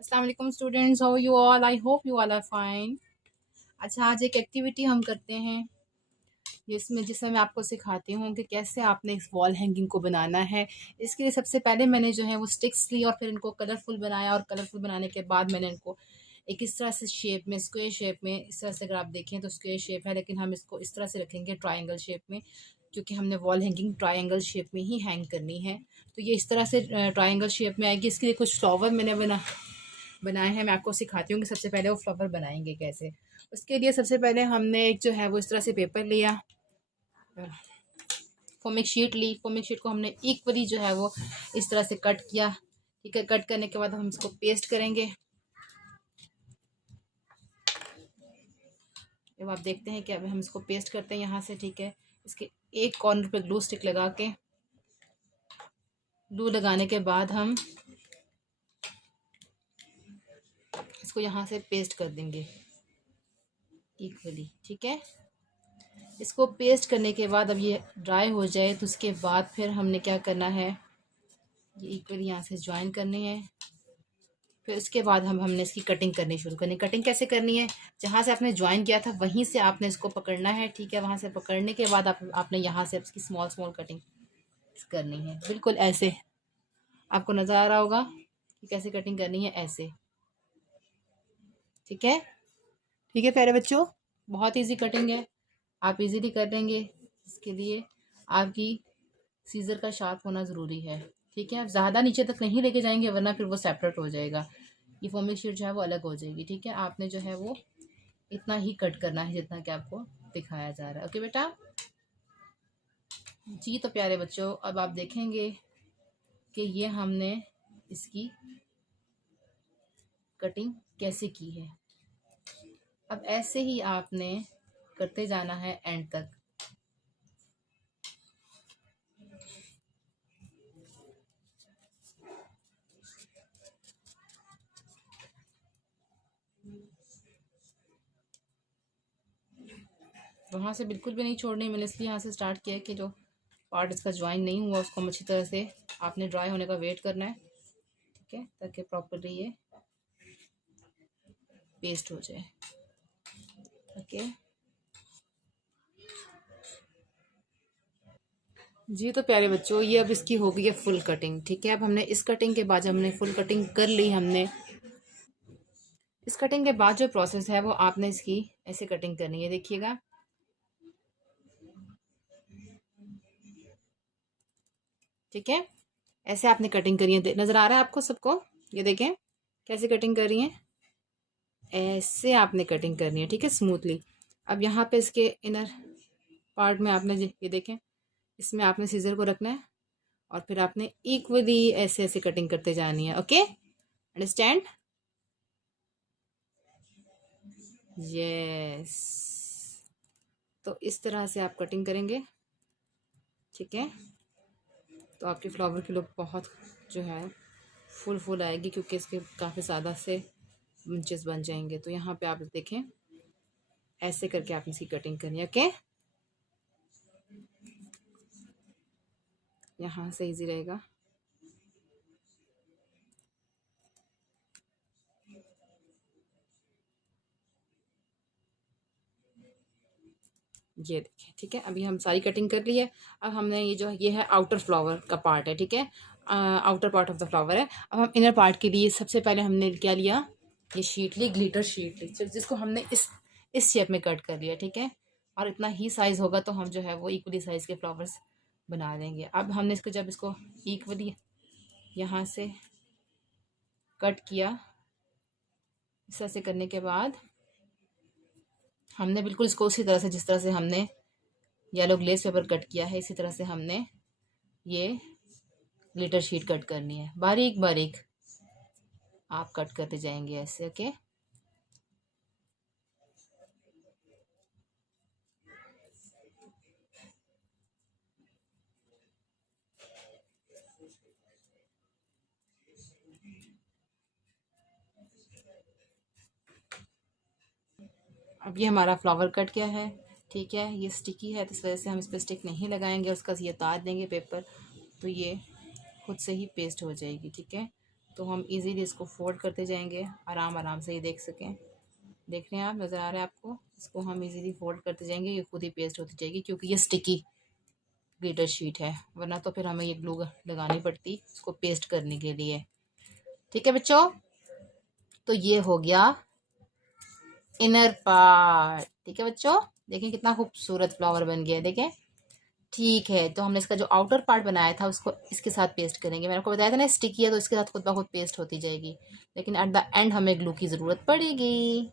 अस्सलाम वालेकुम students, how you all? I hope you all are fine. अच्छा, आज एक एक्टिविटी हम करते हैं जिसमें मैं आपको सिखाती हूँ कि कैसे आपने इस वॉल हैंगिंग को बनाना है। इसके लिए सबसे पहले मैंने जो है वो स्टिक्स ली और फिर इनको कलरफुल बनाया, और कलरफुल बनाने के बाद मैंने इनको एक इस तरह से शेप में, स्क्वायर शेप में, इस तरह से अगर आप देखें तो स्क्वायर शेप है, लेकिन हम इसको इस तरह से रखेंगे ट्रायंगल शेप में, क्योंकि हमने वॉल हैंगिंग ट्रायंगल शेप में ही हैंग करनी है। तो ये इस तरह से ट्रायंगल शेप में आएगी। इसके लिए कुछ फ्लावर मैंने बनाए हैं। मैं आपको सिखाती हूँ कि सबसे पहले वो फ्लावर बनाएंगे कैसे। उसके लिए सबसे पहले हमने एक जो है वो इस तरह से पेपर लिया, फोमिक शीट ली। फोमिक शीट को हमने इक्वली जो है वो इस तरह से कट किया। ठीक है, कट करने के बाद हम इसको पेस्ट करेंगे। जब आप देखते हैं कि अब हम इसको पेस्ट करते हैं यहाँ से, ठीक है। इसके एक कॉर्नर पे ग्लू स्टिक लगा के, ग्लू लगाने के बाद हम इसको यहाँ से पेस्ट कर देंगे इक्वली, ठीक है। इसको पेस्ट करने के बाद अब ये ड्राई हो जाए तो उसके बाद फिर हमने क्या करना है, ये इक्वली यहाँ से ज्वाइन करनी है। फिर उसके बाद हमने इसकी कटिंग करनी शुरू करनी। कटिंग कैसे करनी है, जहाँ से आपने ज्वाइन किया था वहीं से आपने इसको पकड़ना है, ठीक है। वहाँ से पकड़ने के बाद आपने यहाँ से इसकी स्मॉल स्मॉल कटिंग करनी है, बिल्कुल ऐसे। आपको नज़र आ रहा होगा कि कैसे कटिंग करनी है, ऐसे, ठीक है। ठीक है प्यारे बच्चों, बहुत ईजी कटिंग है, आप इजीली कर लेंगे। इसके लिए आपकी सीज़र का शार्प होना ज़रूरी है, ठीक है। आप ज़्यादा नीचे तक नहीं लेके जाएंगे वरना फिर वो सेपरेट हो जाएगा, ये फोमिक शीट जो है वो अलग हो जाएगी, ठीक है। आपने जो है वो इतना ही कट करना है जितना कि आपको दिखाया जा रहा है। ओके बेटा जी। तो प्यारे बच्चों, अब आप देखेंगे कि ये हमने इसकी कटिंग कैसे की है। अब ऐसे ही आपने करते जाना है एंड तक। वहाँ से बिल्कुल भी नहीं छोड़नी। मैंने इसलिए यहाँ से स्टार्ट किया है कि जो पार्ट इसका ज्वाइन नहीं हुआ उसको अच्छी तरह से आपने ड्राई होने का वेट करना है, ठीक है, ताकि प्रॉपरली ये पेस्ट हो जाए। ओके जी। तो प्यारे बच्चों, ये अब इसकी हो गई है फुल कटिंग, ठीक है। अब हमने इस कटिंग के बाद, जब हमने फुल कटिंग कर ली, हमने इस कटिंग के बाद जो प्रोसेस है वो आपने इसकी ऐसे कटिंग करनी है, देखिएगा, ठीक है। ऐसे आपने कटिंग करी है, नजर आ रहा है आपको सबको? ये देखें कैसे कटिंग कर रही है, ऐसे आपने कटिंग करनी है, ठीक है, स्मूथली। अब यहाँ पे इसके इनर पार्ट में आपने ये देखें, इसमें आपने सीजर को रखना है और फिर आपने इक्वली ऐसे ऐसे कटिंग करते जानी है। Okay, understand? यस। तो इस तरह से आप कटिंग करेंगे, ठीक है। तो आपके फ्लावर की लुक बहुत जो है फुल आएगी, क्योंकि इसके काफ़ी ज़्यादा से इंचेस बन जाएंगे। तो यहाँ पे आप देखें, ऐसे करके आप इसकी कटिंग करनी है। ओके, यहाँ से इजी रहेगा। ये देखिए, ठीक है। अभी हम सारी कटिंग कर ली है। अब हमने ये है आउटर फ्लावर का पार्ट है, ठीक है, outer part of the flower है। अब हम इनर पार्ट के लिए सबसे पहले हमने क्या लिया, ये शीट ली, ग्लिटर शीट ली, जिसको हमने इस शेप में कट कर लिया, ठीक है। और इतना ही साइज होगा तो हम जो है वो इक्वली साइज के फ्लावर्स बना देंगे। अब हमने जब इसको इक्वली यहाँ से कट किया, इस तरह से करने के बाद हमने बिल्कुल इसको उसी तरह से, जिस तरह से हमने येलो ग्लेस पेपर कट किया है, इसी तरह से हमने ये ग्लिटर शीट कट करनी है। बारीक बारीक आप कट करते जाएंगे ऐसे। ओके, अब ये हमारा फ्लावर कट गया है, ठीक है। ये स्टिकी है तो इस वजह से हम इस पर स्टिक नहीं लगाएंगे, उसका ये तार देंगे पेपर, तो ये खुद से ही पेस्ट हो जाएगी, ठीक है। तो हम इजीली इसको फोल्ड करते जाएंगे, आराम आराम से ये देख सकें। देख रहे हैं आप, नज़र आ रहा है आपको? इसको हम इजीली फोल्ड करते जाएंगे, ये खुद ही पेस्ट होती जाएगी क्योंकि ये स्टिकी ग्लिटर शीट है, वरना तो फिर हमें ये ग्लू लगानी पड़ती इसको पेस्ट करने के लिए। ठीक है बच्चों, तो ये हो गया इनर पार्ट। ठीक है बच्चों, देखें कितना खूबसूरत फ्लावर बन गया है, देखें। ठीक है, तो हमने इसका जो आउटर पार्ट बनाया था उसको इसके साथ पेस्ट करेंगे। मैंने आपको बताया था ना स्टिकी है तो इसके साथ खुद ब खुद पेस्ट होती जाएगी, लेकिन एट द एंड हमें ग्लू की ज़रूरत पड़ेगी।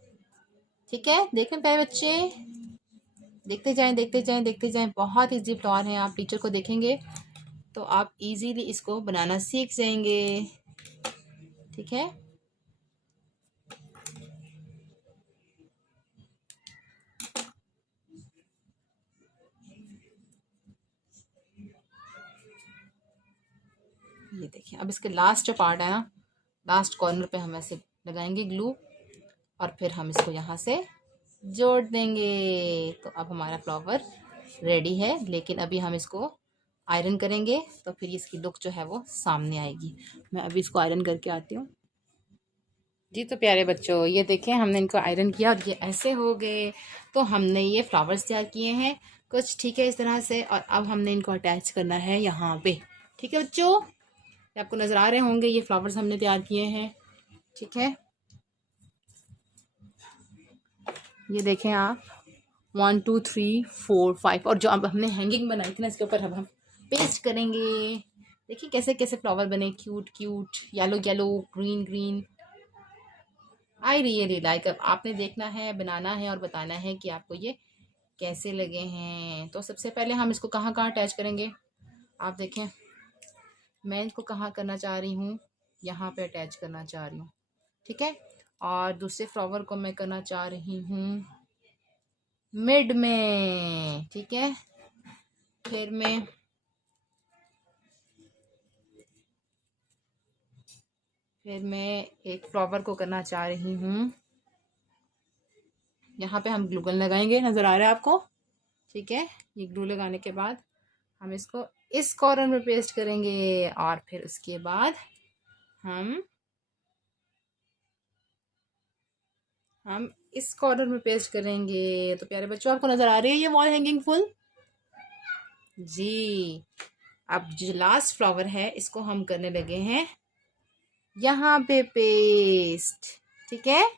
ठीक है, देखें प्यारे बच्चे, देखते जाएं देखते जाएं देखते जाएं। बहुत ईजी फ्लावर है, आप टीचर को देखेंगे तो आप इजीली इसको बनाना सीख जाएंगे। ठीक है, ये देखिए। अब इसके लास्ट जो पार्ट है ना, लास्ट कॉर्नर पे हम ऐसे लगाएंगे ग्लू और फिर हम इसको यहाँ से जोड़ देंगे। तो अब हमारा फ्लावर रेडी है, लेकिन अभी हम इसको आयरन करेंगे तो फिर इसकी लुक जो है वो सामने आएगी। मैं अभी इसको आयरन करके आती हूँ। जी तो प्यारे बच्चों, ये देखें हमने इनको आयरन किया और ये ऐसे हो गए। तो हमने ये फ्लावर्स तैयार किए हैं कुछ, ठीक है, इस तरह से। और अब हमने इनको अटैच करना है यहाँ पे। ठीक है बच्चों, आपको नज़र आ रहे होंगे ये फ्लावर्स हमने तैयार किए हैं। ठीक है, ये देखें आप, 1 2 3 4 5, और जो अब हमने हैंगिंग बनाई थी ना इसके ऊपर अब हम पेस्ट करेंगे। देखिए कैसे कैसे फ्लावर बने, cute cute, yellow yellow, green green. I really like. अब आपने देखना है, बनाना है और बताना है कि आपको ये कैसे लगे हैं। तो सबसे पहले हम इसको कहाँ कहाँ अटैच करेंगे, आप देखें। मैं इसको कहाँ करना चाह रही हूँ, यहाँ पे अटैच करना चाह रही हूँ। ठीक है, और दूसरे फ्लावर को मैं करना चाह रही हूँ मिड में। ठीक है, फिर मैं एक फ्लावर को करना चाह रही हूँ, यहाँ पे हम ग्लू गन लगाएंगे, नज़र आ रहा है आपको? ठीक है, ये ग्लू लगाने के बाद हम इसको इस कॉर्नर में पेस्ट करेंगे और फिर उसके बाद हम इस कॉर्नर में पेस्ट करेंगे। तो प्यारे बच्चों, आपको नज़र आ रही है ये वॉल हैंगिंग फुल? जी। अब जो लास्ट फ्लावर है इसको हम करने लगे हैं यहाँ पे पेस्ट। ठीक है,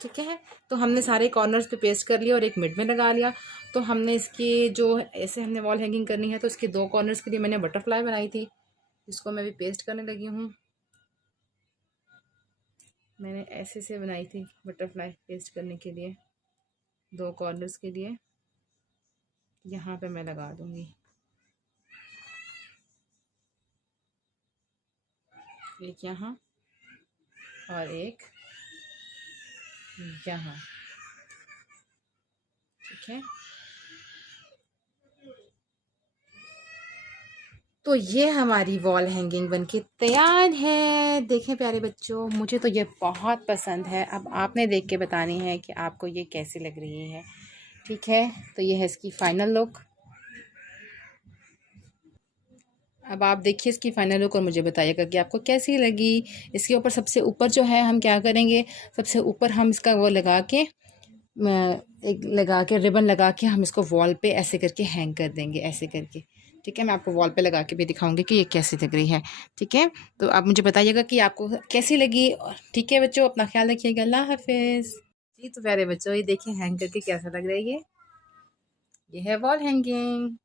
ठीक है, तो हमने सारे कॉर्नर्स पे पेस्ट कर लिया और एक मिड में लगा लिया। तो हमने इसकी जो ऐसे हमने वॉल हैंगिंग करनी है तो इसके दो कॉर्नर्स के लिए मैंने बटरफ्लाई बनाई थी, इसको मैं भी पेस्ट करने लगी हूँ। मैंने ऐसे से बनाई थी बटरफ्लाई पेस्ट करने के लिए, दो कॉर्नर्स के लिए। यहाँ पे मैं लगा दूँगी, एक यहाँ और एक यहाँ। ठीक है, तो ये हमारी वॉल हैंगिंग बनके तैयार है। देखें प्यारे बच्चों, मुझे तो ये बहुत पसंद है। अब आपने देख के बतानी है कि आपको ये कैसी लग रही है। ठीक है, तो ये है इसकी फाइनल लुक। अब आप देखिए इसकी फाइनल लुक और मुझे बताइएगा कि आपको कैसी लगी। इसके ऊपर सबसे ऊपर जो है हम क्या करेंगे, सबसे ऊपर हम इसका वो लगा के एक लगा के रिबन लगा के हम इसको वॉल पे ऐसे करके हैंग कर देंगे, ऐसे करके। ठीक है, मैं आपको वॉल पे लगा के भी दिखाऊंगी कि ये कैसी लग रही है। ठीक है, तो आप मुझे बताइएगा कि आपको कैसी लगी। ठीक है बच्चों, अपना ख्याल रखिएगा, अल्लाह हाफिज़। जी तो प्यारे बच्चों, ये देखिए हैंग करके कैसा लग रहा है। ये है वॉल हैंगिंग।